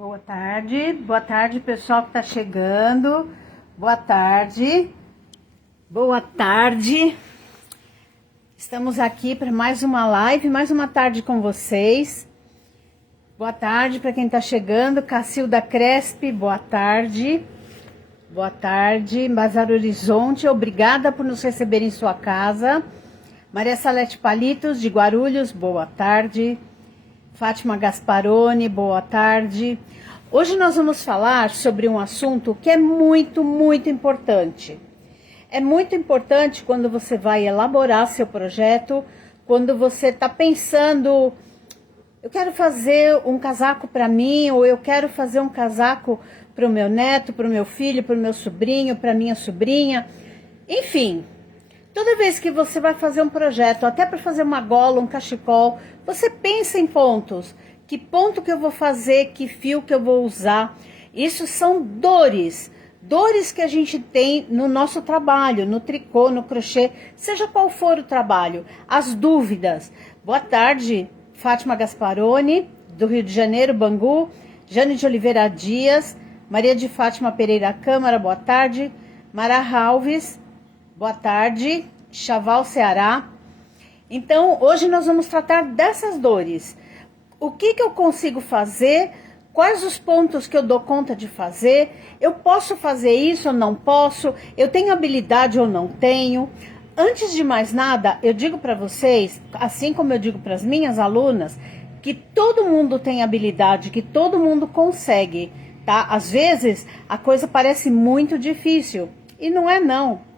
Boa tarde pessoal que está chegando, boa tarde, estamos aqui para mais uma live, mais uma tarde com vocês, boa tarde para quem está chegando, Cacilda Crespi, boa tarde, Bazar Horizonte, obrigada por nos receber em sua casa, Maria Salete Palitos de Guarulhos, boa tarde, Fátima Gasparoni, boa tarde. Hoje nós vamos falar sobre um assunto que é muito importante. É muito importante quando você vai elaborar seu projeto, quando você está pensando, eu quero fazer um casaco para mim, ou eu quero fazer um casaco para o meu neto, para o meu filho, para o meu sobrinho, para minha sobrinha, enfim. Toda vez que você vai fazer um projeto, até para fazer uma gola, um cachecol, você pensa em pontos. Que ponto que eu vou fazer, que fio que eu vou usar. Isso são dores. Dores que a gente tem no nosso trabalho, no tricô, no crochê, seja qual for o trabalho. As dúvidas. Boa tarde, Fátima Gasparoni, do Rio de Janeiro, Bangu. Jane de Oliveira Dias. Maria de Fátima Pereira Câmara, boa tarde. Mara Alves. Boa tarde, Chaval, Ceará. Então, hoje nós vamos tratar dessas dores. O que eu consigo fazer? Quais os pontos que eu dou conta de fazer? Eu posso fazer isso ou não posso? Eu tenho habilidade ou não tenho? Antes de mais nada, eu digo para vocês, assim como eu digo para as minhas alunas, que todo mundo tem habilidade, que todo mundo consegue, tá? Às vezes, a coisa parece muito difícil e não é não.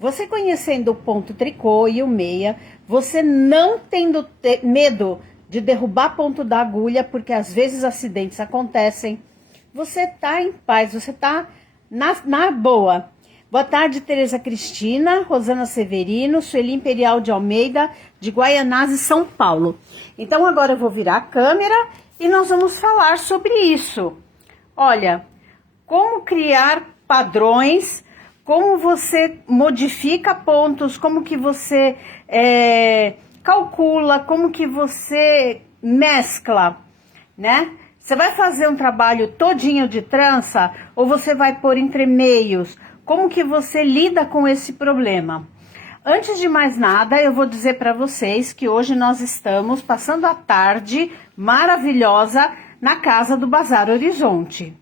Você conhecendo o ponto tricô e o meia, você não tendo medo de derrubar ponto da agulha, porque às vezes acidentes acontecem, você tá em paz, você tá na boa. Boa tarde, Tereza Cristina, Rosana Severino, Sueli Imperial de Almeida, de Guaianazes, São Paulo. Então agora eu vou virar a câmera e nós vamos falar sobre isso. Olha, como criar padrões, como você modifica pontos, como que você calcula, como que você mescla, né? Você vai fazer um trabalho todinho de trança ou você vai pôr entremeios? Como que você lida com esse problema? Antes de mais nada, eu vou dizer para vocês que hoje nós estamos passando a tarde maravilhosa na casa do Bazar Horizonte.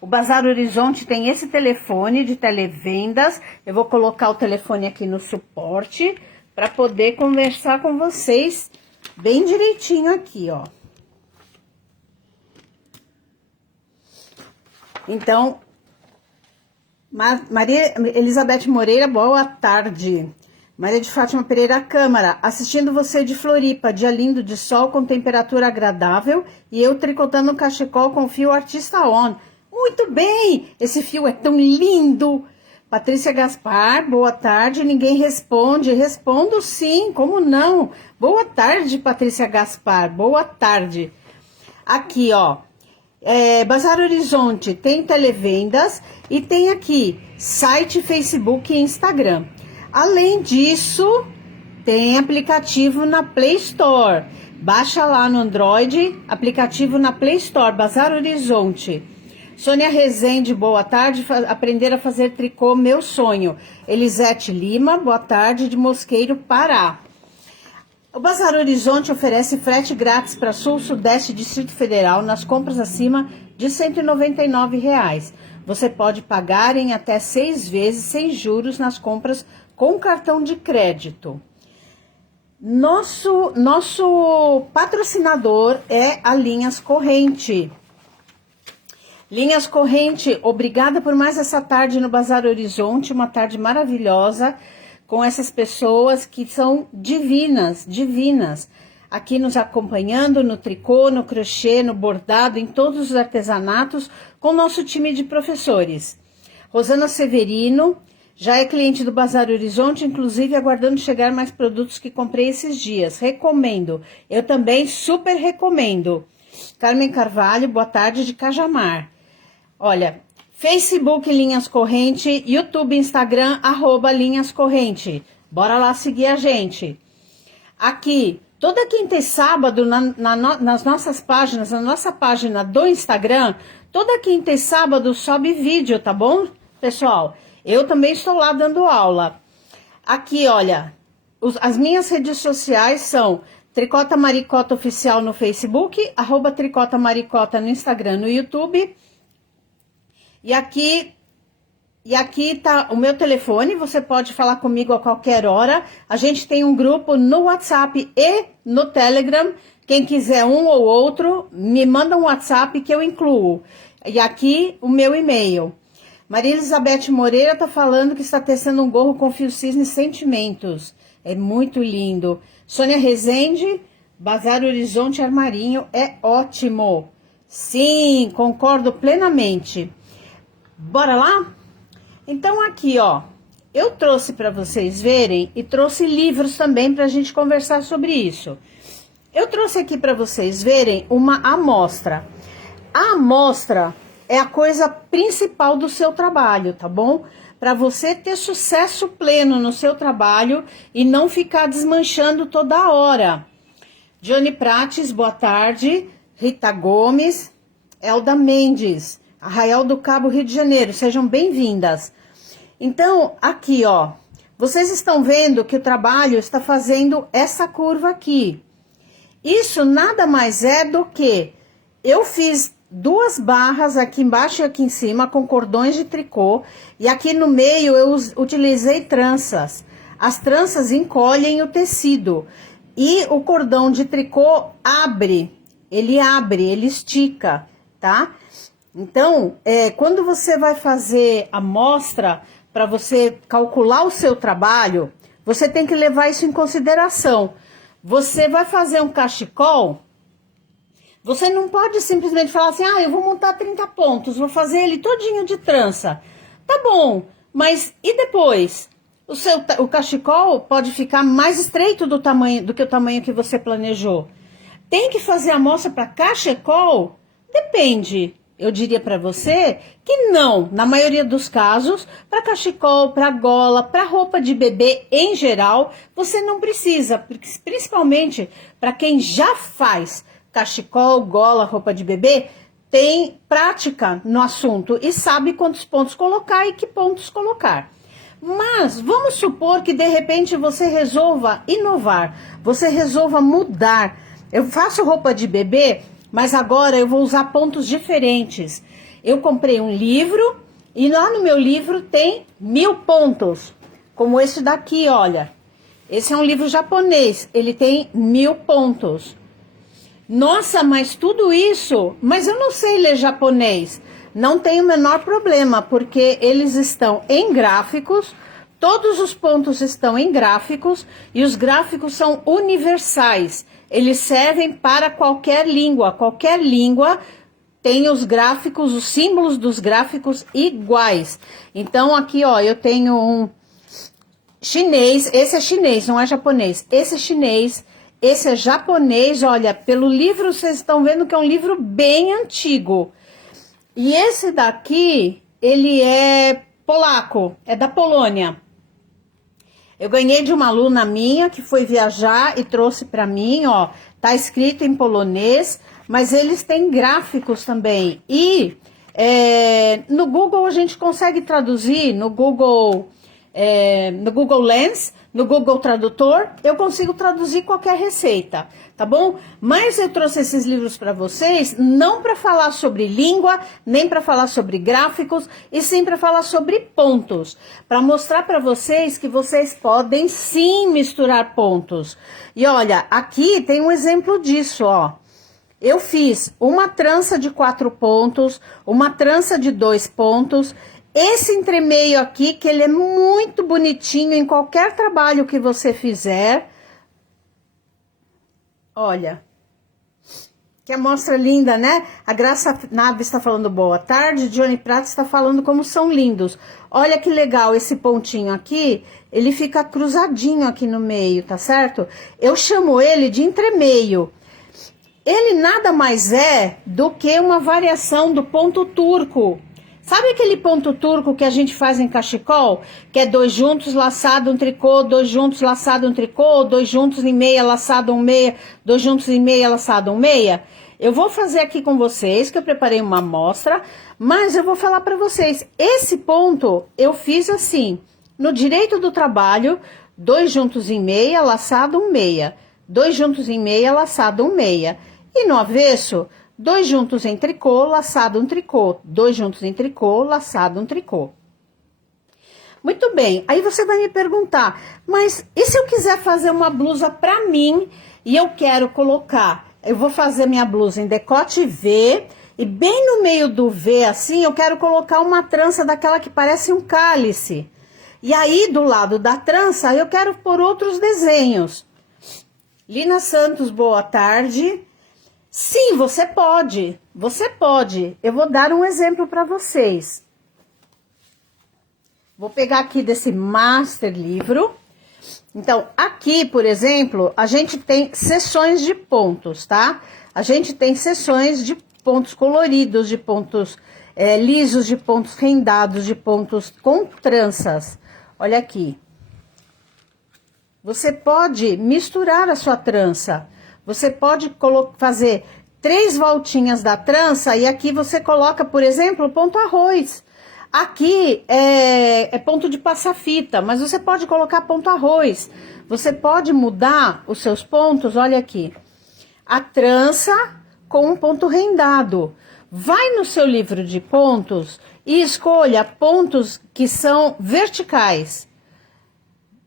O Bazar Horizonte tem esse telefone de televendas. Eu vou colocar o telefone aqui no suporte para poder conversar com vocês bem direitinho aqui, ó. Então, Maria Elizabeth Moreira, boa tarde. Maria de Fátima Pereira Câmara, assistindo você de Floripa, dia lindo de sol com temperatura agradável e eu tricotando um cachecol com fio Artista On. Muito bem, esse fio é tão lindo. Patrícia Gaspar, boa tarde, ninguém responde. Respondo sim, como não? Boa tarde, Patrícia Gaspar, boa tarde. Aqui, ó, Bazar Horizonte tem televendas e tem aqui site, Facebook e Instagram. Além disso, tem aplicativo na Play Store. Baixa lá no Android, aplicativo na Play Store, Bazar Horizonte. Sônia Rezende, boa tarde, aprender a fazer tricô, meu sonho. Elisete Lima, boa tarde, de Mosqueiro, Pará. O Bazar Horizonte oferece frete grátis para Sul, Sudeste e Distrito Federal nas compras acima de R$ 199. Você pode pagar em até 6 vezes sem juros nas compras com cartão de crédito. Nosso patrocinador é a Linhas Corrente. Linhas Corrente, obrigada por mais essa tarde no Bazar Horizonte, uma tarde maravilhosa com essas pessoas que são divinas, aqui nos acompanhando no tricô, no crochê, no bordado, em todos os artesanatos, com o nosso time de professores. Rosana Severino, já é cliente do Bazar Horizonte, inclusive aguardando chegar mais produtos que comprei esses dias. Recomendo, eu também super recomendo. Carmen Carvalho, boa tarde, de Cajamar. Olha, Facebook Linhas Corrente, YouTube, Instagram, @Linhas Corrente. Bora lá seguir a gente. Aqui, Toda quinta e sábado, nas nossas páginas, na nossa página do Instagram, toda quinta e sábado sobe vídeo, tá bom, pessoal? Eu também estou lá dando aula. Aqui, olha, as minhas redes sociais são Tricota Maricota Oficial no Facebook, @Tricota Maricota no Instagram, no YouTube. E aqui tá o meu telefone, você pode falar comigo a qualquer hora. A gente tem um grupo no WhatsApp e no Telegram. Quem quiser um ou outro, me manda um WhatsApp que eu incluo. E aqui o meu e-mail. Maria Elizabeth Moreira tá falando que está tecendo um gorro com fio cisne sentimentos. É muito lindo. Sônia Rezende, Bazar Horizonte Armarinho, é ótimo. Sim, concordo plenamente. Bora lá? Então aqui, ó, eu trouxe para vocês verem e trouxe livros também para a gente conversar sobre isso. Eu trouxe aqui para vocês verem uma amostra. A amostra é a coisa principal do seu trabalho, tá bom? Para você ter sucesso pleno no seu trabalho e não ficar desmanchando toda hora. Johnny Prates, boa tarde. Rita Gomes, Elda Mendes, Arraial do Cabo, Rio de Janeiro, sejam bem-vindas. Então, aqui, ó, vocês estão vendo que o trabalho está fazendo essa curva aqui. Isso nada mais é do que eu fiz 2 barras aqui embaixo e aqui em cima com cordões de tricô e aqui no meio eu utilizei tranças. As tranças encolhem o tecido e o cordão de tricô abre, ele estica, tá? Então, quando você vai fazer a amostra para você calcular o seu trabalho, você tem que levar isso em consideração. Você vai fazer um cachecol, você não pode simplesmente falar assim, eu vou montar 30 pontos, vou fazer ele todinho de trança. Tá bom, mas e depois? O cachecol pode ficar mais estreito do que o tamanho que você planejou. Tem que fazer a amostra para cachecol? Depende. Eu diria para você que não, na maioria dos casos, para cachecol, para gola, para roupa de bebê em geral, você não precisa, principalmente para quem já faz cachecol, gola, roupa de bebê, tem prática no assunto e sabe quantos pontos colocar e que pontos colocar. Mas vamos supor que de repente você resolva inovar, você resolva mudar. Eu faço roupa de bebê, mas agora eu vou usar pontos diferentes. Eu comprei um livro e lá no meu livro tem 1000 pontos, como esse daqui, olha. Esse é um livro japonês, ele tem 1000 pontos. Nossa, mas tudo isso, mas eu não sei ler japonês. Não tem o menor problema, porque eles estão em gráficos, todos os pontos estão em gráficos e os gráficos são universais. Eles servem para qualquer língua tem os gráficos, os símbolos dos gráficos iguais. Então aqui, ó, eu tenho um chinês, esse é chinês, não é japonês, esse é chinês, esse é japonês, olha, pelo livro vocês estão vendo que é um livro bem antigo. E esse daqui, ele é polaco, é da Polônia. Eu ganhei de uma aluna minha que foi viajar e trouxe para mim, ó, tá escrito em polonês, mas eles têm gráficos também. E no Google a gente consegue traduzir, no Google Lens, no Google Tradutor, eu consigo traduzir qualquer receita, tá bom? Mas eu trouxe esses livros para vocês, não para falar sobre língua, nem para falar sobre gráficos, e sim para falar sobre pontos, para mostrar para vocês que vocês podem sim misturar pontos. E olha, aqui tem um exemplo disso, ó. Eu fiz uma trança de 4 pontos, uma trança de 2 pontos, esse entremeio aqui, que ele é muito bonitinho em qualquer trabalho que você fizer. Olha, que amostra linda, né? A Graça Naves está falando boa tarde, Johnny Pratt está falando como são lindos. Olha que legal esse pontinho aqui, ele fica cruzadinho aqui no meio, tá certo? Eu chamo ele de entremeio. Ele nada mais é do que uma variação do ponto turco. Sabe aquele ponto turco que a gente faz em cachecol? Que é 2 juntos, laçado, um tricô, 2 juntos, laçado, um tricô, 2 juntos em meia, laçado, um meia, 2 juntos em meia, laçado, um meia. Eu vou fazer aqui com vocês, que eu preparei uma amostra, mas eu vou falar para vocês. Esse ponto eu fiz assim, no direito do trabalho, 2 juntos em meia, laçado, um meia. 2 juntos em meia, laçado, um meia. E no avesso, 2 juntos em tricô, laçado, um tricô. 2 juntos em tricô, laçado, um tricô. Muito bem, aí você vai me perguntar, mas e se eu quiser fazer uma blusa para mim e eu quero colocar, eu vou fazer minha blusa em decote V e bem no meio do V assim, eu quero colocar uma trança daquela que parece um cálice. E aí do lado da trança eu quero pôr outros desenhos. Lina Santos, boa tarde. Sim, você pode, você pode. Eu vou dar um exemplo para vocês. Vou pegar aqui desse master livro. Então, aqui, por exemplo, a gente tem seções de pontos, tá? A gente tem seções de pontos coloridos, de pontos lisos, de pontos rendados, de pontos com tranças. Olha aqui. Você pode misturar a sua trança. Você pode fazer 3 voltinhas da trança e aqui você coloca, por exemplo, ponto arroz. Aqui é ponto de passar fita, mas você pode colocar ponto arroz. Você pode mudar os seus pontos, olha aqui. A trança com um ponto rendado. Vai no seu livro de pontos e escolha pontos que são verticais.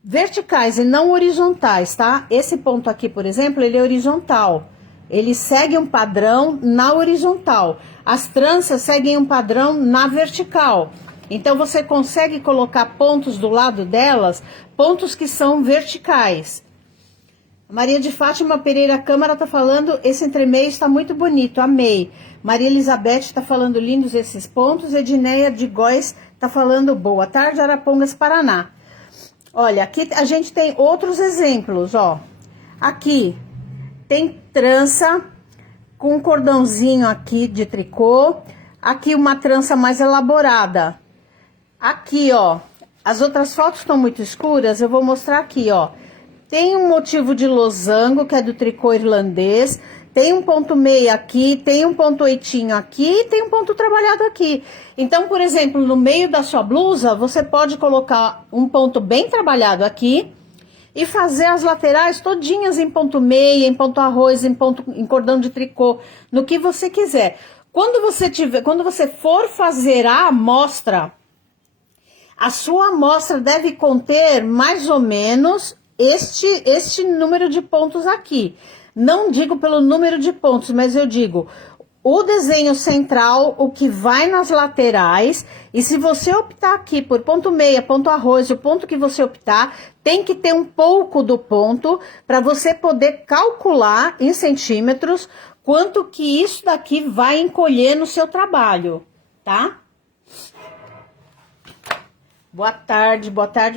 Verticais e não horizontais, tá? Esse ponto aqui, por exemplo, ele é horizontal. Ele segue um padrão na horizontal. As tranças seguem um padrão na vertical. Então, você consegue colocar pontos do lado delas, pontos que são verticais. Maria de Fátima Pereira Câmara tá falando, esse entremeio está muito bonito, amei. Maria Elizabeth tá falando, lindos esses pontos. Edneia de Góes tá falando, boa tarde, Arapongas, Paraná. Olha, aqui a gente tem outros exemplos, ó. Aqui tem trança com um cordãozinho aqui de tricô. Aqui uma trança mais elaborada. Aqui, ó, as outras fotos estão muito escuras, eu vou mostrar aqui, ó. Tem um motivo de losango, que é do tricô irlandês. Tem um ponto meia aqui, tem um ponto oitinho aqui e tem um ponto trabalhado aqui. Então, por exemplo, no meio da sua blusa, você pode colocar um ponto bem trabalhado aqui e fazer as laterais todinhas em ponto meia, em ponto arroz, em cordão de tricô, no que você quiser. Quando você for fazer a amostra, a sua amostra deve conter mais ou menos este número de pontos aqui. Não digo pelo número de pontos, mas eu digo o desenho central, o que vai nas laterais. E se você optar aqui por ponto meia, ponto arroz, o ponto que você optar, tem que ter um pouco do ponto para você poder calcular em centímetros quanto que isso daqui vai encolher no seu trabalho, tá? Boa tarde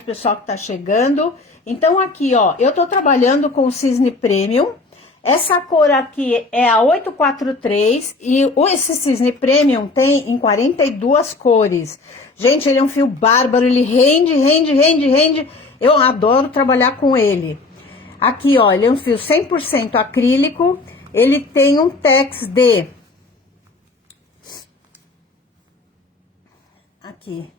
pessoal que tá chegando. Então aqui, ó, eu tô trabalhando com o Cisne Premium. Essa cor aqui é a 843 e esse Cisne Premium tem em 42 cores. Gente, ele é um fio bárbaro, ele rende. Eu adoro trabalhar com ele. Aqui, ó, ele é um fio 100% acrílico. Ele tem um tex de... Aqui.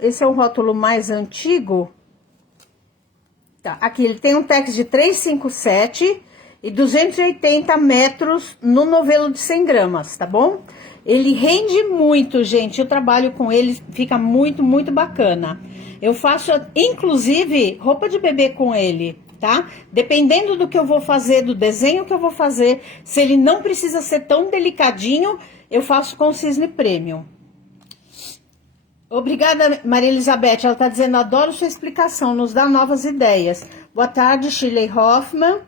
Esse é o rótulo mais antigo. Tá, aqui ele tem um tex de 357 e 280 metros no novelo de 100 gramas, tá bom? Ele rende muito, gente. Eu trabalho com ele, fica muito bacana. Eu faço, inclusive, roupa de bebê com ele, tá? Dependendo do que eu vou fazer, do desenho que eu vou fazer, se ele não precisa ser tão delicadinho, eu faço com o Cisne Premium. Obrigada, Maria Elizabeth. Ela está dizendo, adoro sua explicação, nos dá novas ideias. Boa tarde, Shirley Hoffman.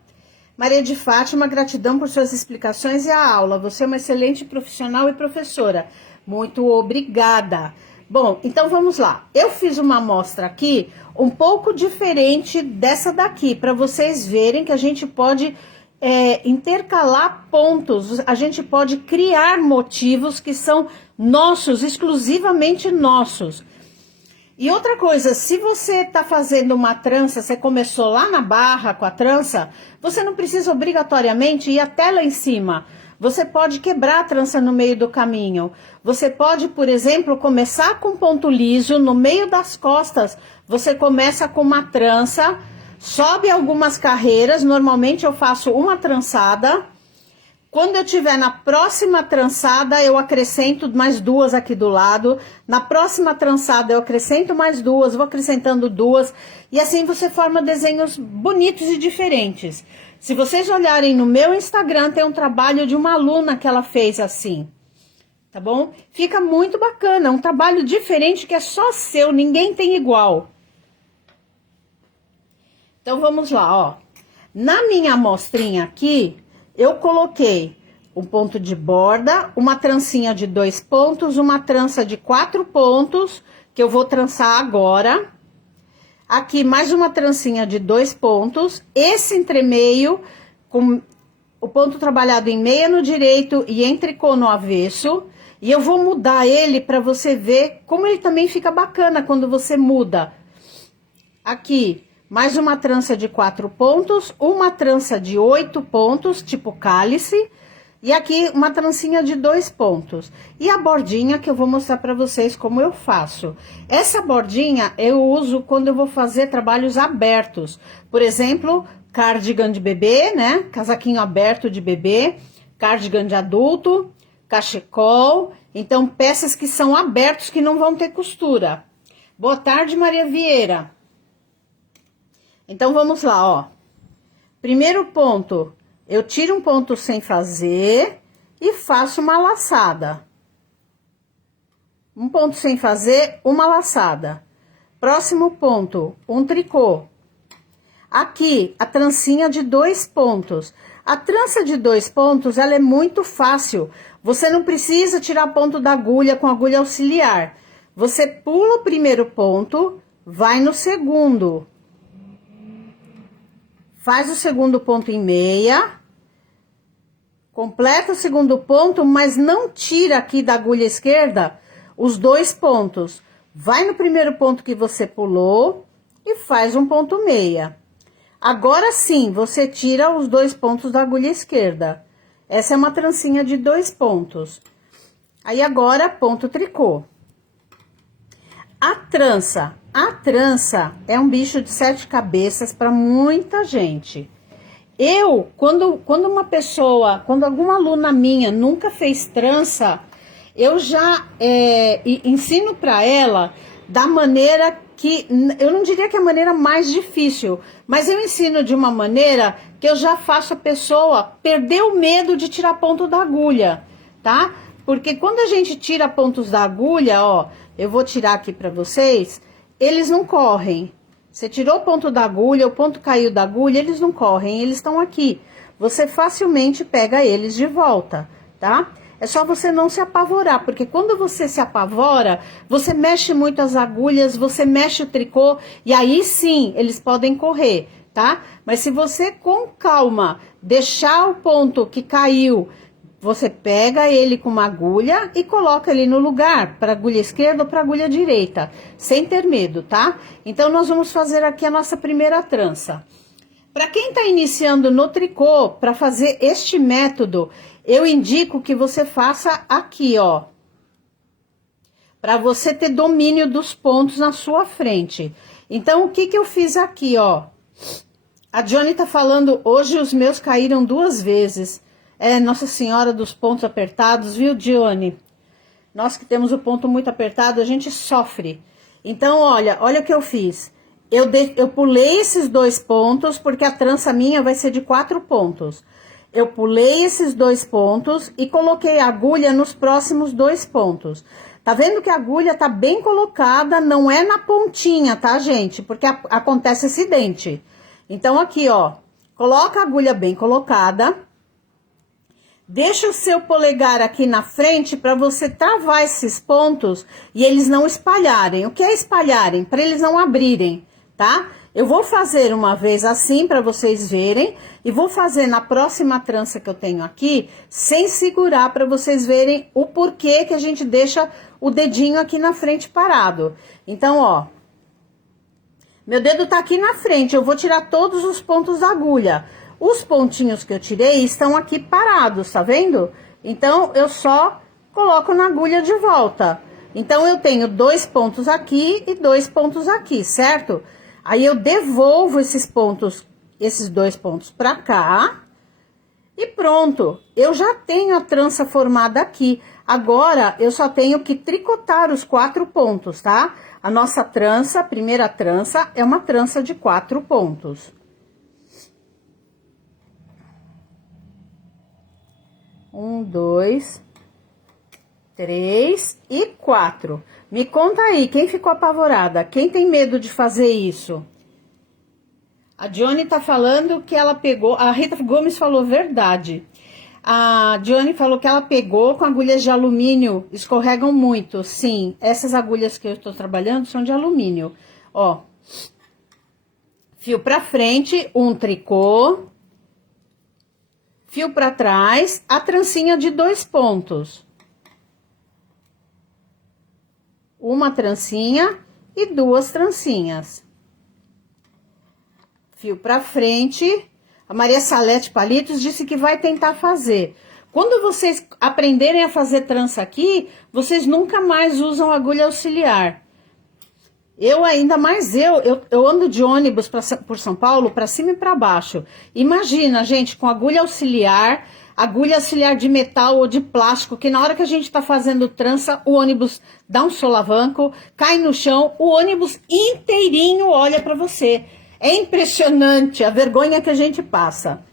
Maria de Fátima, gratidão por suas explicações e a aula. Você é uma excelente profissional e professora. Muito obrigada. Bom, então vamos lá. Eu fiz uma amostra aqui um pouco diferente dessa daqui, para vocês verem que a gente pode intercalar pontos, a gente pode criar motivos que são nossos, exclusivamente nossos. E outra coisa, se você está fazendo uma trança, você começou lá na barra com a trança, você não precisa obrigatoriamente ir até lá em cima. Você pode quebrar a trança no meio do caminho. Você pode, por exemplo, começar com ponto liso, no meio das costas, você começa com uma trança, sobe algumas carreiras, normalmente eu faço uma trançada. Quando eu tiver na próxima trançada, eu acrescento mais duas aqui do lado. Na próxima trançada, eu acrescento mais duas, vou acrescentando duas. E assim você forma desenhos bonitos e diferentes. Se vocês olharem no meu Instagram, tem um trabalho de uma aluna que ela fez assim. Tá bom? Fica muito bacana, um trabalho diferente que é só seu, ninguém tem igual. Então vamos lá, ó. Na minha amostrinha aqui, eu coloquei um ponto de borda, uma trancinha de 2 pontos, uma trança de 4 pontos, que eu vou trançar agora. Aqui mais uma trancinha de 2 pontos, esse entremeio com o ponto trabalhado em meia no direito e em tricô no avesso. E eu vou mudar ele para você ver como ele também fica bacana quando você muda. Aqui, mais uma trança de 4 pontos, uma trança de 8 pontos, tipo cálice, e aqui uma trancinha de 2 pontos. E a bordinha que eu vou mostrar para vocês como eu faço. Essa bordinha eu uso quando eu vou fazer trabalhos abertos. Por exemplo, cardigan de bebê, né? Casaquinho aberto de bebê, cardigan de adulto, cachecol. Então, peças que são abertos, que não vão ter costura. Boa tarde, Maria Vieira. Então, vamos lá, ó. Primeiro ponto, eu tiro um ponto sem fazer e faço uma laçada. Um ponto sem fazer, uma laçada. Próximo ponto, um tricô. Aqui, a trancinha de 2 pontos. A trança de 2 pontos, ela é muito fácil. Você não precisa tirar ponto da agulha com agulha auxiliar. Você pula o primeiro ponto, vai no segundo. Faz o segundo ponto em meia, completa o segundo ponto, mas não tira aqui da agulha esquerda os 2 pontos. Vai no primeiro ponto que você pulou e faz um ponto meia. Agora sim, você tira os 2 pontos da agulha esquerda. Essa é uma trancinha de 2 pontos. Aí agora, ponto tricô. A trança é um bicho de 7 cabeças para muita gente. Quando alguma aluna minha nunca fez trança, eu já ensino para ela da maneira que, eu não diria que é a maneira mais difícil, mas eu ensino de uma maneira que eu já faço a pessoa perder o medo de tirar ponto da agulha, tá? Porque quando a gente tira pontos da agulha, ó, eu vou tirar aqui para vocês, eles não correm. Você tirou o ponto da agulha, o ponto caiu da agulha, eles não correm, eles estão aqui. Você facilmente pega eles de volta, tá? É só você não se apavorar, porque quando você se apavora, você mexe muito as agulhas, você mexe o tricô, e aí sim, eles podem correr, tá? Mas se você, com calma, deixar o ponto que caiu, você pega ele com uma agulha e coloca ele no lugar, para agulha esquerda ou para agulha direita, sem ter medo, tá? Então, nós vamos fazer aqui a nossa primeira trança. Para quem está iniciando no tricô, para fazer este método, eu indico que você faça aqui, ó. Para você ter domínio dos pontos na sua frente. Então, o que eu fiz aqui, ó? A Johnny tá falando, hoje os meus caíram 2 vezes. Nossa Senhora dos pontos apertados, viu, Johnny? Nós que temos o ponto muito apertado, a gente sofre. Então, olha o que eu fiz. Eu pulei esses 2 pontos, porque a trança minha vai ser de 4 pontos. Eu pulei esses 2 pontos e coloquei a agulha nos próximos 2 pontos. Tá vendo que a agulha tá bem colocada, não é na pontinha, tá, gente? Porque acontece acidente. Então, aqui, ó, coloca a agulha bem colocada. Deixa o seu polegar aqui na frente para você travar esses pontos e eles não espalharem. O que é espalharem? Para eles não abrirem, tá? Eu vou fazer uma vez assim para vocês verem e vou fazer na próxima trança que eu tenho aqui, sem segurar, para vocês verem o porquê que a gente deixa o dedinho aqui na frente parado. Então, ó, meu dedo tá aqui na frente, eu vou tirar todos os pontos da agulha. Os pontinhos que eu tirei estão aqui parados, tá vendo? Então, eu só coloco na agulha de volta. Então, eu tenho 2 pontos aqui e 2 pontos aqui, certo? Aí, eu devolvo esses 2 pontos pra cá. E pronto, eu já tenho a trança formada aqui. Agora, eu só tenho que tricotar os 4 pontos, tá? A nossa trança, a primeira trança, é uma trança de 4 pontos. 1, 2, 3 e 4. Me conta aí, quem ficou apavorada? Quem tem medo de fazer isso? A Johnny tá falando que ela pegou... A Rita Gomes falou verdade. A Johnny falou que ela pegou com agulhas de alumínio, escorregam muito. Sim, essas agulhas que eu estou trabalhando são de alumínio. Ó, fio pra frente, um tricô. Fio pra trás, a trancinha de 2 pontos. Uma trancinha e 2 trancinhas. Fio pra frente. A Maria Salete Palitos disse que vai tentar fazer. Quando vocês aprenderem a fazer trança aqui, vocês nunca mais usam agulha auxiliar. Eu ando de ônibus por São Paulo, para cima e para baixo. Imagina, gente, com agulha auxiliar de metal ou de plástico, que na hora que a gente tá fazendo trança, o ônibus dá um solavanco, cai no chão, o ônibus inteirinho olha para você. É impressionante a vergonha que a gente passa.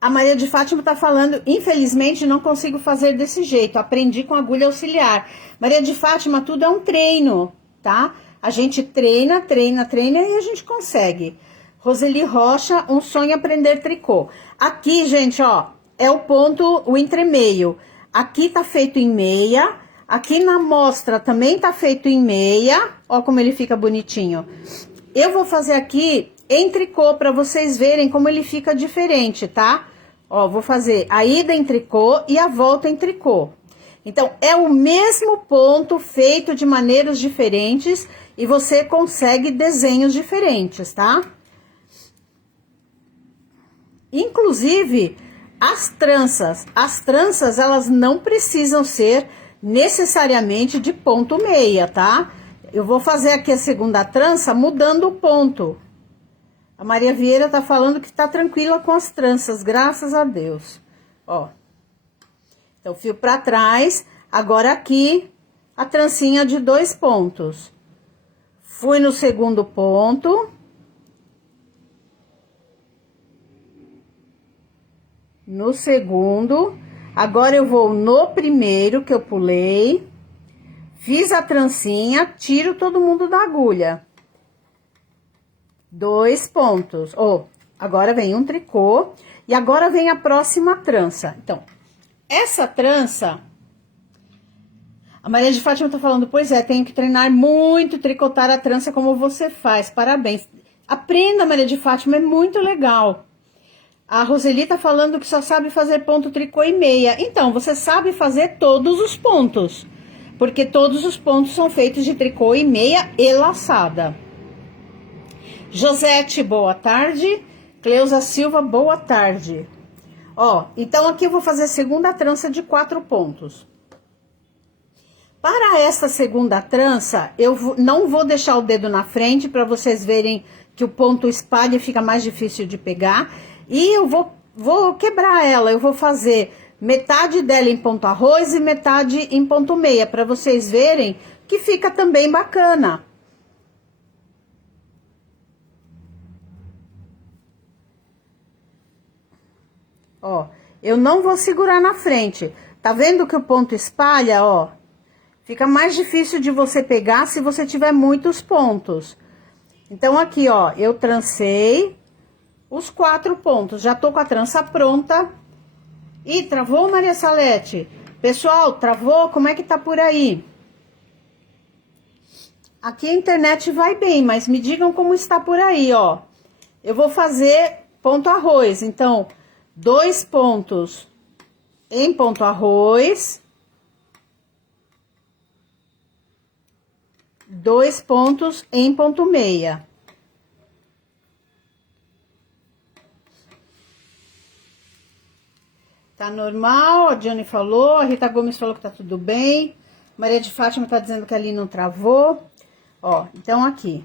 A Maria de Fátima tá falando, infelizmente não consigo fazer desse jeito, aprendi com agulha auxiliar. Maria de Fátima, tudo é um treino, tá? A gente treina e a gente consegue. Roseli Rocha, um sonho aprender tricô. Aqui, gente, ó, é o ponto, o entremeio. Aqui tá feito em meia, aqui na mostra também tá feito em meia, ó como ele fica bonitinho. Eu vou fazer aqui em tricô para vocês verem como ele fica diferente, tá? Ó, vou fazer a ida em tricô e a volta em tricô. Então, é o mesmo ponto feito de maneiras diferentes e você consegue desenhos diferentes, tá? Inclusive, as tranças, elas não precisam ser necessariamente de ponto meia, tá? Eu vou fazer aqui a segunda trança mudando o ponto. A Maria Vieira tá falando que tá tranquila com as tranças, graças a Deus. Ó. Então, fio pra trás, agora aqui, a trancinha de 2 pontos. Fui no segundo ponto. No segundo. Agora, eu vou no primeiro que eu pulei. Fiz a trancinha, tiro todo mundo da agulha. 2 pontos. Ó, agora vem um tricô. E agora vem a próxima trança. Então, essa trança... A Maria de Fátima tá falando, pois é, tenho que treinar muito, tricotar a trança como você faz. Parabéns. Aprenda, Maria de Fátima, é muito legal. A Roseli tá falando que só sabe fazer ponto, tricô e meia. Então, você sabe fazer todos os pontos. Porque todos os pontos são feitos de tricô e meia e laçada. Josete, boa tarde. Cleusa Silva, boa tarde. Ó, então aqui eu vou fazer a segunda trança de 4 pontos. Para esta segunda trança, eu não vou deixar o dedo na frente para vocês verem que o ponto espalha e fica mais difícil de pegar. E eu vou quebrar ela, eu vou fazer metade dela em ponto arroz e metade em ponto meia, para vocês verem que fica também bacana. Ó, eu não vou segurar na frente. Tá vendo que o ponto espalha, ó? Fica mais difícil de você pegar se você tiver muitos pontos. Então, aqui, ó, eu trancei os 4 pontos. Já tô com a trança pronta. Ih, travou, Maria Salete? Pessoal, travou? Como é que tá por aí? Aqui a internet vai bem, mas me digam como está por aí, ó. Eu vou fazer ponto arroz, então, 2 pontos em ponto arroz, 2 pontos em ponto meia. Tá normal, a Diane falou, a Rita Gomes falou que tá tudo bem, Maria de Fátima tá dizendo que ali não travou. Ó, então aqui,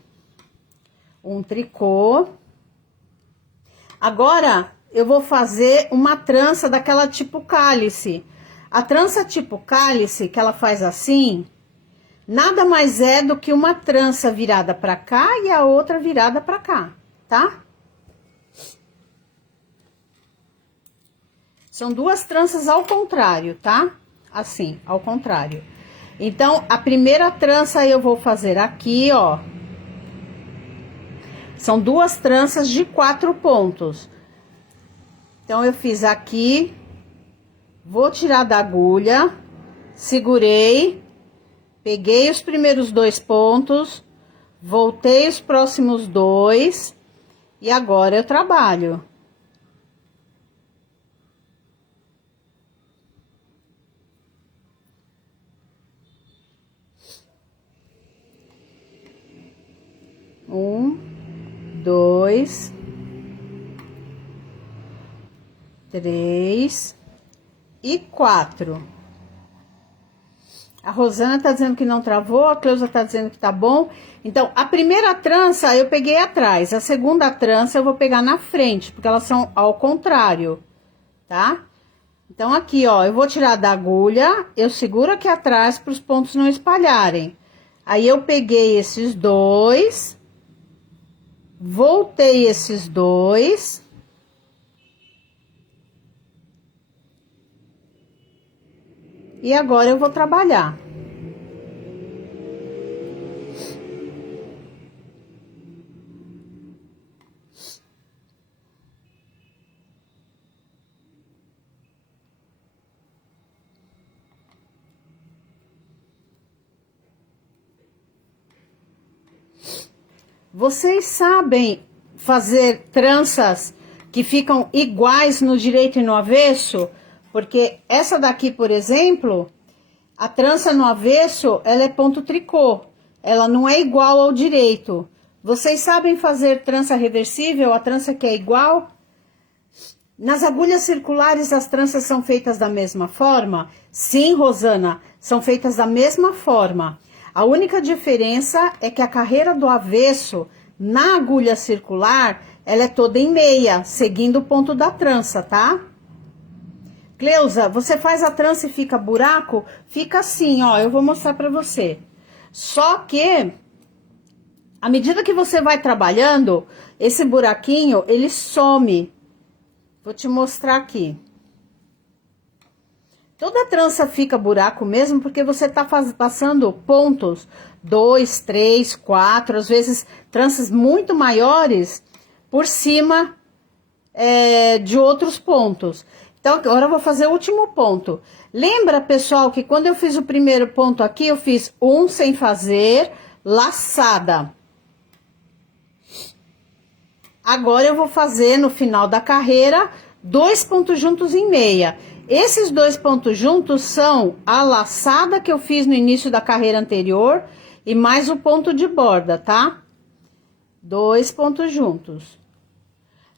um tricô. Agora, eu vou fazer uma trança daquela tipo cálice. A trança tipo cálice, que ela faz assim, nada mais é do que uma trança virada pra cá e a outra virada pra cá, tá? São duas tranças ao contrário, tá? Assim, ao contrário. Então, a primeira trança eu vou fazer aqui, ó. São duas tranças de 4 pontos. Então, eu fiz aqui, vou tirar da agulha, segurei, peguei os primeiros 2 pontos, voltei os próximos 2 e agora eu trabalho. Um, 2, 3 e 4. A Rosana tá dizendo que não travou, a Cleusa tá dizendo que tá bom. Então, a primeira trança eu peguei atrás, a segunda trança eu vou pegar na frente, porque elas são ao contrário, tá? Então, aqui, ó, eu vou tirar da agulha, eu seguro aqui atrás para os pontos não espalharem. Aí, eu peguei esses 2... Voltei esses 2. E agora eu vou trabalhar. Vocês sabem fazer tranças que ficam iguais no direito e no avesso? Porque essa daqui, por exemplo, a trança no avesso, ela é ponto tricô. Ela não é igual ao direito. Vocês sabem fazer trança reversível, a trança que é igual? Nas agulhas circulares, as tranças são feitas da mesma forma? Sim, Rosana, são feitas da mesma forma. A única diferença é que a carreira do avesso, na agulha circular, ela é toda em meia, seguindo o ponto da trança, tá? Cleusa, você faz a trança e fica buraco? Fica assim, ó, eu vou mostrar pra você. Só que, à medida que você vai trabalhando, esse buraquinho, ele some. Vou te mostrar aqui. Toda trança fica buraco mesmo porque você tá passando pontos 2, 3, 4, às vezes tranças muito maiores por cima de outros pontos. Então, agora eu vou fazer o último ponto. Lembra, pessoal, que quando eu fiz o primeiro ponto aqui, eu fiz um sem fazer, laçada. Agora eu vou fazer no final da carreira 2 pontos juntos em meia. Esses 2 pontos juntos são a laçada que eu fiz no início da carreira anterior e mais o ponto de borda, tá? 2 pontos juntos.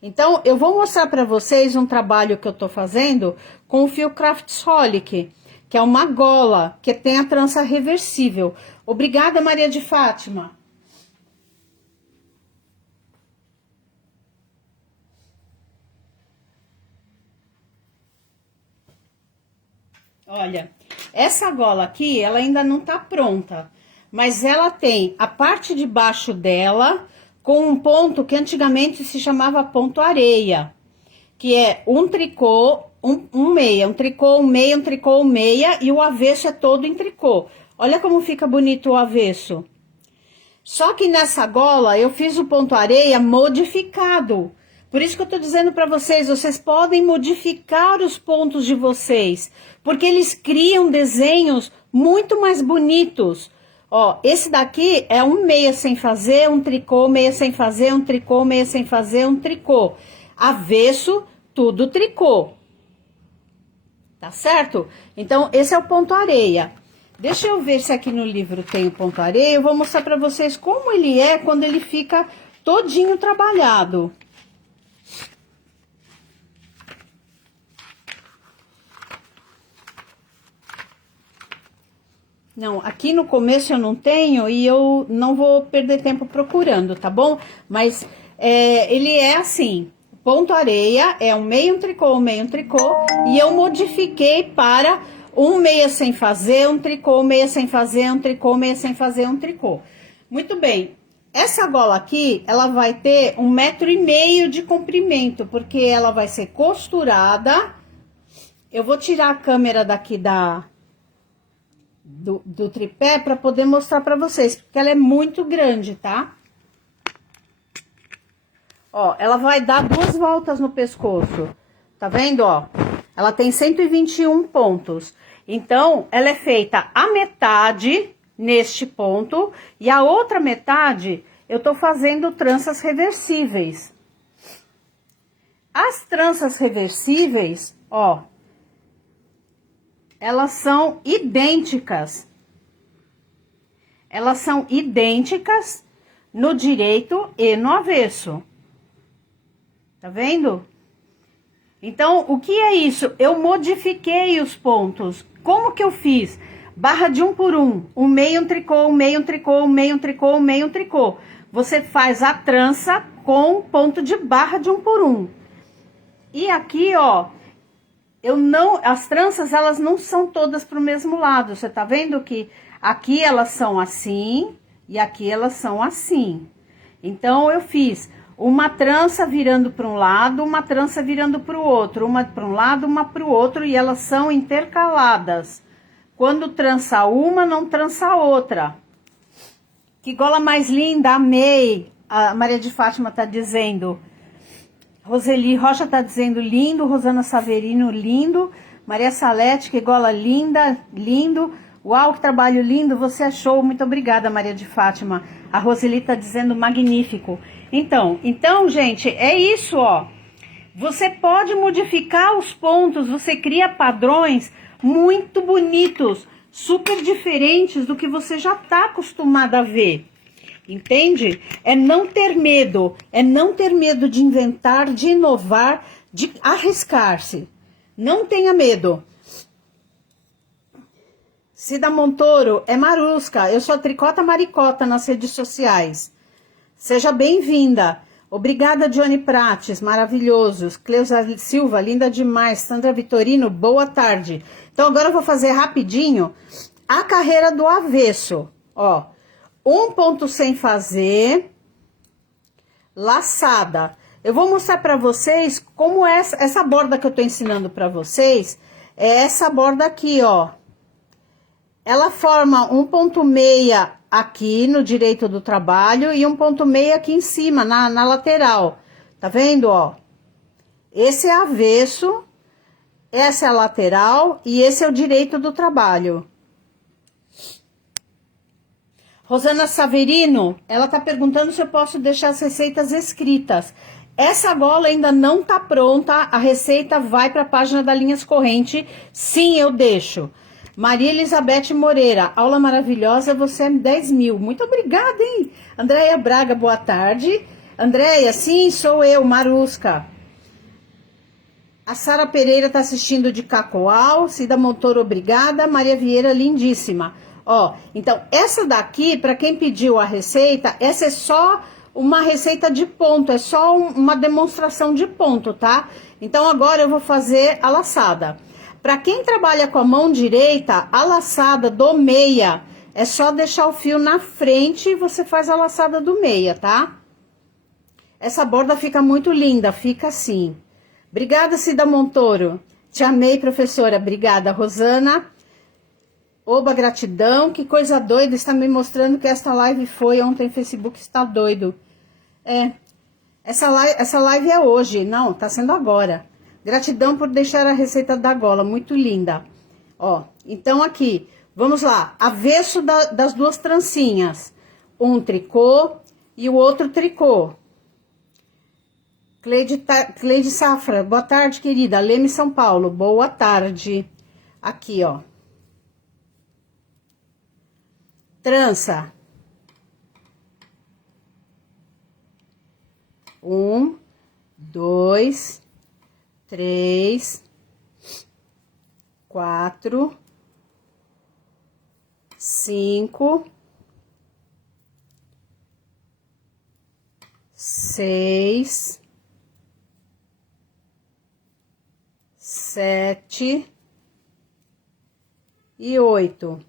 Então, eu vou mostrar para vocês um trabalho que eu tô fazendo com o fio Craftsaholic, que é uma gola que tem a trança reversível. Obrigada, Maria de Fátima. Olha, essa gola aqui, ela ainda não tá pronta, mas ela tem a parte de baixo dela com um ponto que antigamente se chamava ponto areia, que é um tricô, um meia, um tricô, um meia, um tricô, um meia, e o avesso é todo em tricô. Olha como fica bonito o avesso. Só que nessa gola eu fiz o ponto areia modificado. Por isso que eu tô dizendo para vocês, vocês podem modificar os pontos de vocês, porque eles criam desenhos muito mais bonitos. Ó, esse daqui é um meia sem fazer, um tricô, meia sem fazer, um tricô, meia sem fazer, um tricô. Avesso, tudo tricô. Tá certo? Então, esse é o ponto areia. Deixa eu ver se aqui no livro tem o ponto areia. Eu vou mostrar pra vocês como ele é quando ele fica todinho trabalhado. Não, aqui no começo eu não tenho e eu não vou perder tempo procurando, tá bom? Mas ele é assim, ponto areia, é um meio um tricô, e eu modifiquei para um meia sem fazer, um tricô, meia sem fazer, um tricô, meia sem fazer, um tricô. Muito bem, essa gola aqui, ela vai ter 1,5 m de comprimento, porque ela vai ser costurada. Eu vou tirar a câmera daqui do tripé para poder mostrar para vocês, porque ela é muito grande, tá? Ó, ela vai dar 2 voltas no pescoço, tá vendo, ó? Ela tem 121 pontos, então ela é feita a metade neste ponto e a outra metade eu tô fazendo tranças reversíveis. As tranças reversíveis, ó, elas são idênticas. Elas são idênticas no direito e no avesso. Tá vendo? Então, o que é isso? Eu modifiquei os pontos. Como que eu fiz? Barra de 1 por 1. Um meio, um tricô, um meio, um tricô, um meio, um tricô, um meio, um tricô. Você faz a trança com ponto de barra de 1 por 1. E aqui, ó, as tranças, elas não são todas pro mesmo lado. Você tá vendo que aqui elas são assim e aqui elas são assim. Então, eu fiz uma trança virando para um lado, uma trança virando para o outro, uma para um lado, uma para o outro, e elas são intercaladas. Quando trança uma, não trança a outra. Que gola mais linda, amei. A Maria de Fátima tá dizendo. Roseli Rocha tá dizendo lindo, Rosana Saverino, lindo. Maria Salete, que gola linda, lindo. Uau, que trabalho lindo, você achou. Muito obrigada, Maria de Fátima. A Roseli tá dizendo magnífico. Então, gente, é isso, ó. Você pode modificar os pontos, você cria padrões muito bonitos, super diferentes do que você já tá acostumada a ver. Entende? É não ter medo de inventar, de inovar, de arriscar-se. Não tenha medo. Cida Montoro, é Marusca, eu sou Tricota Maricota nas redes sociais. Seja bem-vinda. Obrigada, Johnny Prates, maravilhosos. Cleusa Silva, linda demais. Sandra Vitorino, boa tarde. Então, agora eu vou fazer rapidinho a carreira do avesso. Ó, um ponto sem fazer, laçada. Eu vou mostrar para vocês como essa borda que eu tô ensinando para vocês, é essa borda aqui, ó. Ela forma 1,6 aqui no direito do trabalho e 1,6 aqui em cima, na lateral. Tá vendo, ó? Esse é avesso, essa é a lateral e esse é o direito do trabalho. Rosana Saverino, ela tá perguntando se eu posso deixar as receitas escritas. Essa gola ainda não tá pronta, a receita vai para a página da Linhas Corrente. Sim, eu deixo. Maria Elizabeth Moreira, aula maravilhosa, você é 10 mil. Muito obrigada, hein? Andréia Braga, boa tarde. Andréia, sim, sou eu, Marusca. A Sara Pereira tá assistindo de Cacoal. Cida Montoro, obrigada. Maria Vieira, lindíssima. Ó, então, essa daqui, para quem pediu a receita, essa é só uma receita de ponto, é só uma demonstração de ponto, tá? Então, agora eu vou fazer a laçada. Para quem trabalha com a mão direita, a laçada do meia é só deixar o fio na frente e você faz a laçada do meia, tá? Essa borda fica muito linda, fica assim. Obrigada, Cida Montoro. Te amei, professora. Obrigada, Rosana. Oba, gratidão. Que coisa doida. Está me mostrando que esta live foi ontem. O Facebook está doido. Essa live é hoje. Não, tá sendo agora. Gratidão por deixar a receita da gola, muito linda. Ó, então aqui, Vamos lá, avesso das duas trancinhas. Um tricô e o outro tricô. Cleide Safra, boa tarde, querida. Leme, São Paulo, boa tarde. Aqui, ó. Trança. 1, 2, 3, 4, 5, 6, 7 e 8.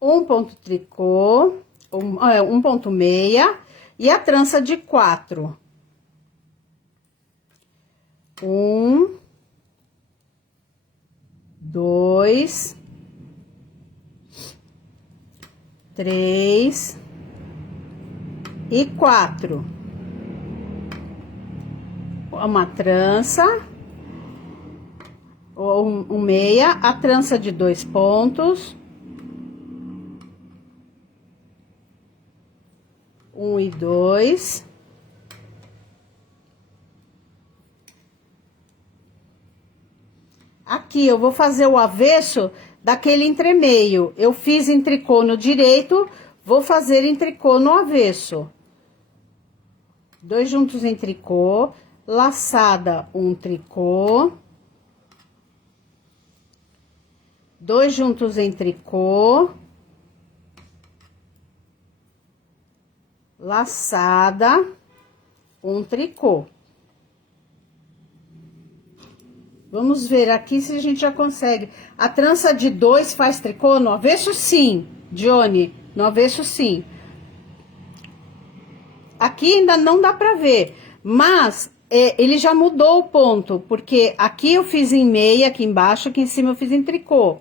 Um ponto tricô, um ponto meia e a trança de 4. 1, 2, 3 e 4. Uma trança, um meia, a trança de 2 pontos. 1 e 2. Aqui eu vou fazer o avesso daquele entremeio. Eu fiz em tricô no direito, vou fazer em tricô no avesso. 2 juntos em tricô, laçada, um tricô. 2 juntos em tricô. Laçada, um tricô. Vamos ver aqui se a gente já consegue. A trança de 2 faz tricô no avesso? Sim, Johnny, no avesso sim. Aqui ainda não dá pra ver, mas ele já mudou o ponto, porque aqui eu fiz em meia, aqui embaixo, aqui em cima eu fiz em tricô.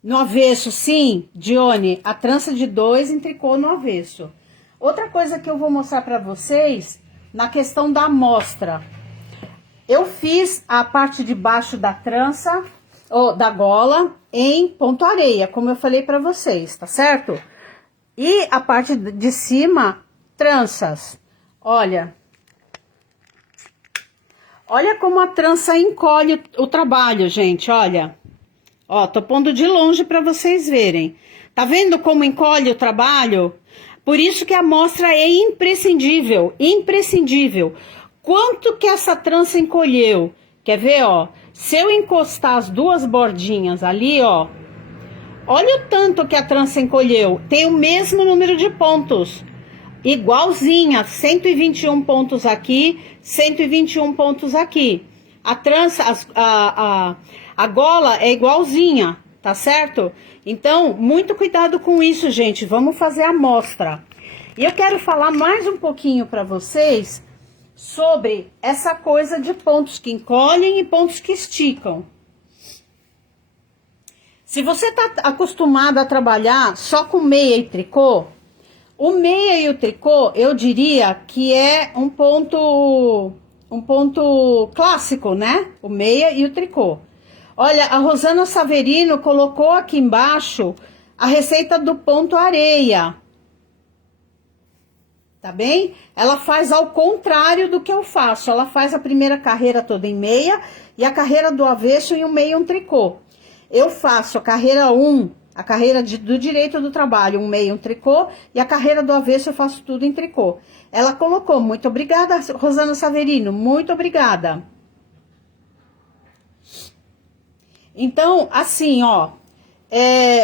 No avesso, sim, Johnny, a trança de 2 em tricô no avesso. Outra coisa que eu vou mostrar pra vocês, na questão da amostra. Eu fiz a parte de baixo da trança, ou da gola, em ponto areia, como eu falei pra vocês, tá certo? E a parte de cima, tranças. Olha. Olha como a trança encolhe o trabalho, gente, olha. Ó, tô pondo de longe pra vocês verem. Tá vendo como encolhe o trabalho? Por isso que a amostra é imprescindível, imprescindível. Quanto que essa trança encolheu? Quer ver, ó? Se eu encostar as duas bordinhas ali, ó. Olha o tanto que a trança encolheu. Tem o mesmo número de pontos. Igualzinha, 121 pontos aqui, 121 pontos aqui. A trança, a gola é igualzinha, tá certo? Então, muito cuidado com isso, gente. Vamos fazer a amostra. E eu quero falar mais um pouquinho para vocês sobre essa coisa de pontos que encolhem e pontos que esticam. Se você tá acostumado a trabalhar só com meia e tricô, o meia e o tricô, eu diria que é um ponto clássico, né? O meia e o tricô. Olha, a Rosana Saverino colocou aqui embaixo a receita do ponto areia. Tá bem? Ela faz ao contrário do que eu faço. Ela faz a primeira carreira toda em meia e a carreira do avesso em um meia e um tricô. Eu faço a carreira 1, a carreira do direito do trabalho, um meia e um tricô, e a carreira do avesso eu faço tudo em tricô. Ela colocou, muito obrigada, Rosana Saverino, muito obrigada. Então, assim, ó,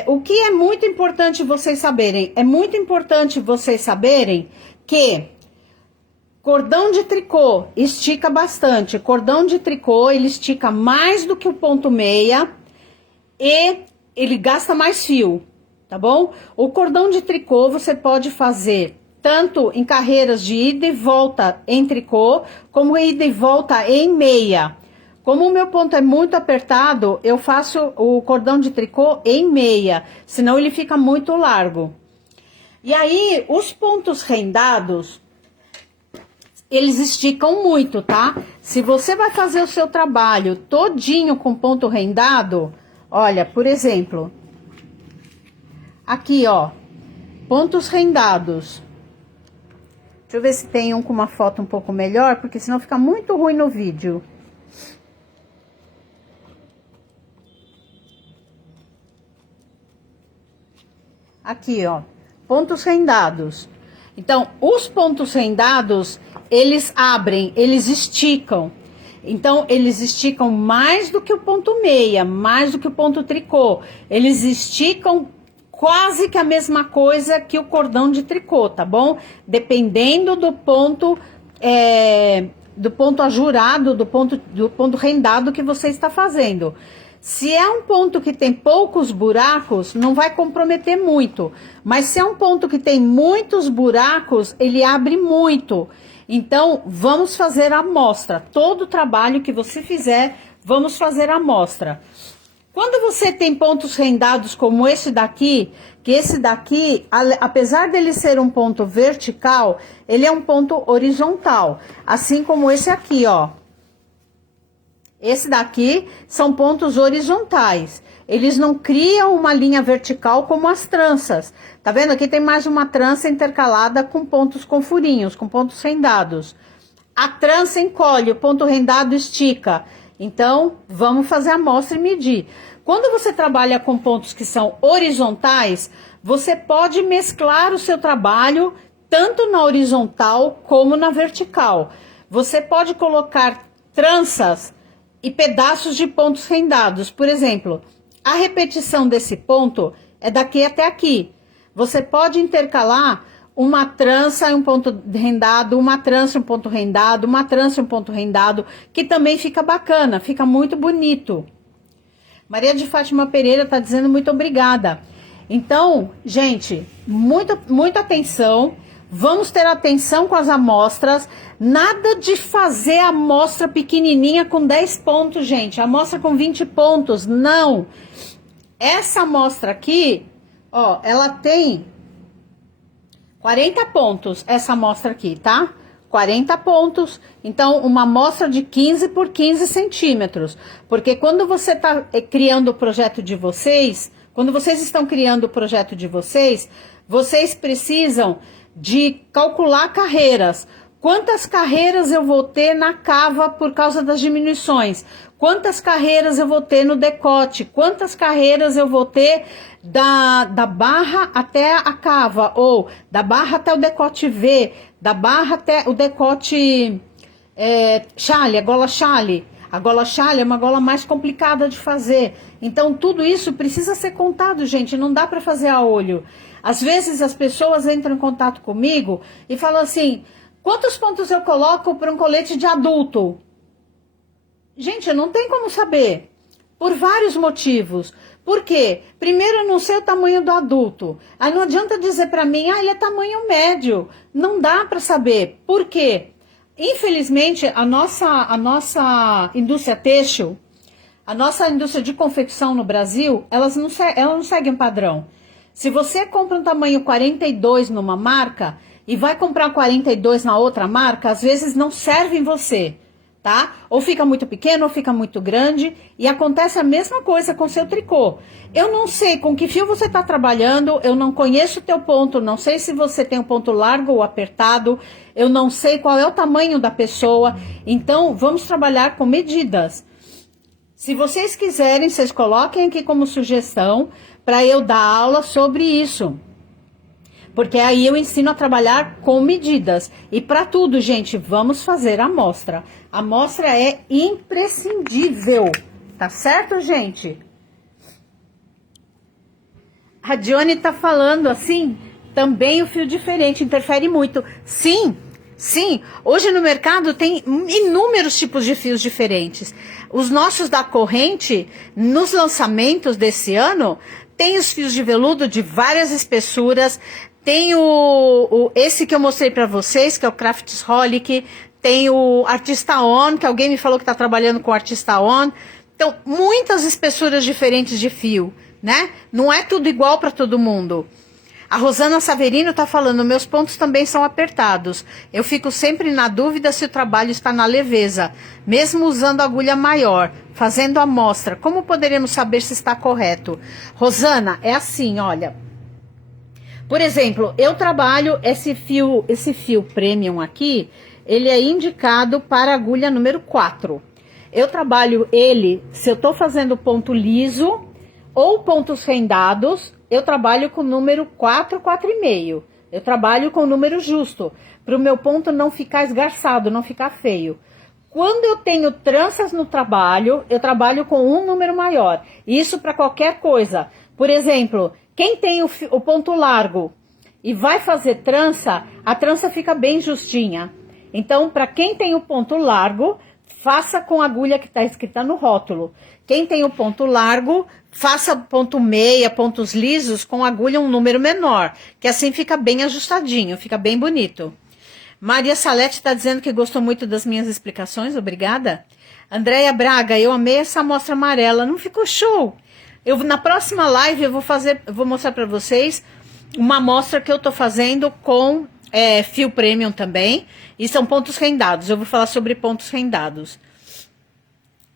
o que é muito importante vocês saberem? É muito importante vocês saberem que cordão de tricô estica bastante. Cordão de tricô, ele estica mais do que o ponto meia e ele gasta mais fio, tá bom? O cordão de tricô você pode fazer tanto em carreiras de ida e volta em tricô, como ida e volta em meia. Como o meu ponto é muito apertado, eu faço o cordão de tricô em meia, senão ele fica muito largo. E aí, os pontos rendados, eles esticam muito, tá? Se você vai fazer o seu trabalho todinho com ponto rendado, olha, por exemplo, aqui, ó, pontos rendados. Deixa eu ver se tem um com uma foto um pouco melhor, porque senão fica muito ruim no vídeo. Aqui, ó, pontos rendados. Então, os pontos rendados, eles abrem, eles esticam. Então, eles esticam mais do que o ponto meia, mais do que o ponto tricô. Eles esticam quase que a mesma coisa que o cordão de tricô, tá bom? Dependendo do ponto ajurado, do ponto rendado que você está fazendo. Se é um ponto que tem poucos buracos, não vai comprometer muito. Mas se é um ponto que tem muitos buracos, ele abre muito. Então, vamos fazer a amostra. Todo o trabalho que você fizer, vamos fazer a amostra. Quando você tem pontos rendados como esse daqui, que esse daqui, apesar dele ser um ponto vertical, ele é um ponto horizontal. Assim como esse aqui, ó. Esse daqui são pontos horizontais. Eles não criam uma linha vertical como as tranças. Tá vendo? Aqui tem mais uma trança intercalada com pontos com furinhos, com pontos rendados. A trança encolhe, o ponto rendado estica. Então, vamos fazer a amostra e medir. Quando você trabalha com pontos que são horizontais, você pode mesclar o seu trabalho tanto na horizontal como na vertical. Você pode colocar tranças e pedaços de pontos rendados. Por exemplo, a repetição desse ponto é daqui até aqui. Você pode intercalar uma trança e um ponto rendado, uma trança e um ponto rendado, uma trança e um ponto rendado, que também fica bacana, fica muito bonito. Maria de Fátima Pereira está dizendo muito obrigada. Então, gente, muita atenção. Vamos ter atenção com as amostras. Nada de fazer a amostra pequenininha com 10 pontos, gente. Amostra com 20 pontos, não. Essa amostra aqui, ó, ela tem 40 pontos, essa amostra aqui, tá? 40 pontos. Então, uma amostra de 15 por 15 centímetros. Porque quando você está criando o projeto de vocês, quando vocês estão criando o projeto de vocês precisam de calcular carreiras. Quantas carreiras eu vou ter na cava por causa das diminuições? Quantas carreiras eu vou ter no decote? Quantas carreiras eu vou ter da barra até a cava? Ou da barra até o decote V? Da barra até o decote chale, a gola chale. A gola chale é uma gola mais complicada de fazer. Então, tudo isso precisa ser contado, gente. Não dá para fazer a olho. Às vezes, as pessoas entram em contato comigo e falam assim: quantos pontos eu coloco para um colete de adulto? Gente, não tem como saber. Por vários motivos. Por quê? Primeiro, eu não sei o tamanho do adulto. Aí não adianta dizer para mim, ele é tamanho médio. Não dá para saber. Por quê? Infelizmente, a nossa indústria têxtil, a nossa indústria de confecção no Brasil, ela não segue um padrão. Se você compra um tamanho 42 numa marca e vai comprar 42 na outra marca, às vezes não serve em você, tá? Ou fica muito pequeno, ou fica muito grande, e acontece a mesma coisa com seu tricô. Eu não sei com que fio você está trabalhando, eu não conheço o teu ponto, não sei se você tem um ponto largo ou apertado, eu não sei qual é o tamanho da pessoa, então vamos trabalhar com medidas. Se vocês quiserem, vocês coloquem aqui como sugestão para eu dar aula sobre isso. Porque aí eu ensino a trabalhar com medidas. E para tudo, gente, vamos fazer a amostra. A amostra é imprescindível. Tá certo, gente? A Dione tá falando assim, também o fio diferente interfere muito. Sim, sim. Hoje no mercado tem inúmeros tipos de fios diferentes. Os nossos da corrente, nos lançamentos desse ano, tem os fios de veludo de várias espessuras. Tem esse que eu mostrei para vocês, que é o Craftsaholic. Tem o Artista On, que alguém me falou que está trabalhando com o Artista On. Então, muitas espessuras diferentes de fio, né? Não é tudo igual para todo mundo. A Rosana Saverino está falando, meus pontos também são apertados. Eu fico sempre na dúvida se o trabalho está na leveza, mesmo usando agulha maior, fazendo amostra. Como poderemos saber se está correto? Rosana, é assim, olha. Por exemplo, eu trabalho esse fio premium aqui, ele é indicado para agulha número 4. Eu trabalho ele, se eu estou fazendo ponto liso ou pontos rendados, eu trabalho com número 4, 4,5. Eu trabalho com número justo, para o meu ponto não ficar esgarçado, não ficar feio. Quando eu tenho tranças no trabalho, eu trabalho com um número maior. Isso para qualquer coisa. Por exemplo, quem tem o ponto largo e vai fazer trança, a trança fica bem justinha. Então, para quem tem o ponto largo, faça com a agulha que está escrita no rótulo. Quem tem o ponto largo, faça ponto meia, pontos lisos com agulha um número menor, que assim fica bem ajustadinho, fica bem bonito. Maria Salete está dizendo que gostou muito das minhas explicações, obrigada. Andréia Braga, eu amei essa amostra amarela, não ficou show? Na próxima live eu vou mostrar para vocês uma amostra que eu estou fazendo com fio premium também, e são pontos rendados. Eu vou falar sobre pontos rendados.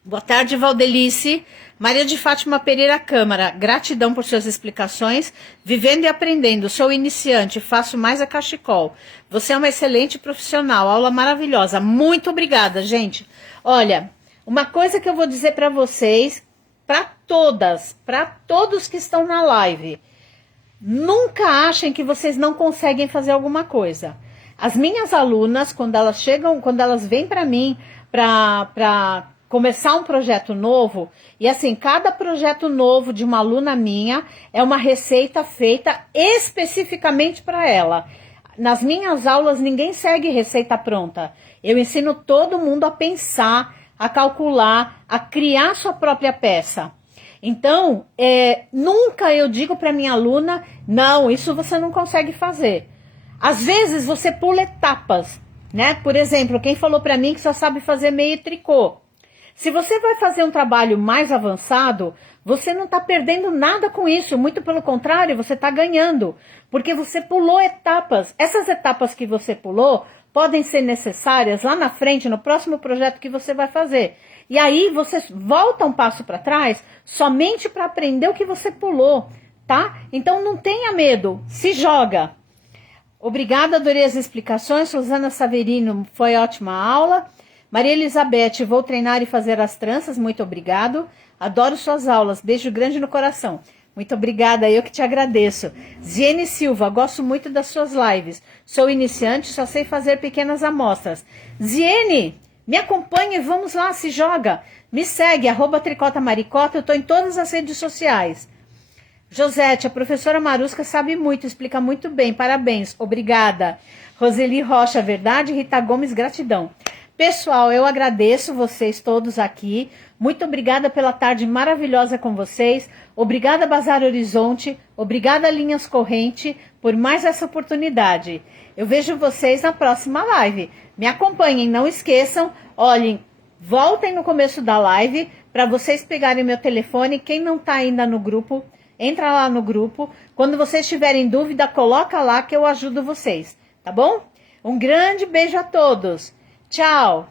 Boa tarde, Valdelice. Maria de Fátima Pereira Câmara, gratidão por suas explicações. Vivendo e aprendendo, sou iniciante, faço mais a cachecol. Você é uma excelente profissional, aula maravilhosa. Muito obrigada, gente. Olha, uma coisa que eu vou dizer para vocês, para todos que estão na live. Nunca achem que vocês não conseguem fazer alguma coisa. As minhas alunas, quando elas vêm para mim para começar um projeto novo, e assim, cada projeto novo de uma aluna minha é uma receita feita especificamente para ela. Nas minhas aulas, ninguém segue receita pronta. Eu ensino todo mundo a pensar, a calcular, a criar sua própria peça. Então, nunca eu digo para minha aluna, não, isso você não consegue fazer. Às vezes você pula etapas, né? Por exemplo, quem falou para mim que só sabe fazer meia tricô. Se você vai fazer um trabalho mais avançado, você não está perdendo nada com isso, muito pelo contrário, você está ganhando, porque você pulou etapas. Essas etapas que você pulou podem ser necessárias lá na frente, no próximo projeto que você vai fazer. E aí você volta um passo para trás somente para aprender o que você pulou, tá? Então não tenha medo, se joga. Obrigada, adorei as explicações. Suzana Saverino, foi ótima aula. Maria Elizabeth, vou treinar e fazer as tranças, muito obrigado. Adoro suas aulas, beijo grande no coração. Muito obrigada, eu que te agradeço. Ziene Silva, gosto muito das suas lives. Sou iniciante, só sei fazer pequenas amostras. Ziene, me acompanhe, vamos lá, se joga. Me segue, @tricotamaricota, eu estou em todas as redes sociais. Josete, a professora Marusca sabe muito, explica muito bem, parabéns, obrigada. Roseli Rocha, verdade, Rita Gomes, gratidão. Pessoal, eu agradeço vocês todos aqui. Muito obrigada pela tarde maravilhosa com vocês. Obrigada, Bazar Horizonte. Obrigada, Linhas Corrente, por mais essa oportunidade. Eu vejo vocês na próxima live. Me acompanhem, não esqueçam. Olhem, voltem no começo da live para vocês pegarem meu telefone. Quem não está ainda no grupo, entra lá no grupo. Quando vocês tiverem dúvida, coloca lá que eu ajudo vocês. Tá bom? Um grande beijo a todos. Tchau!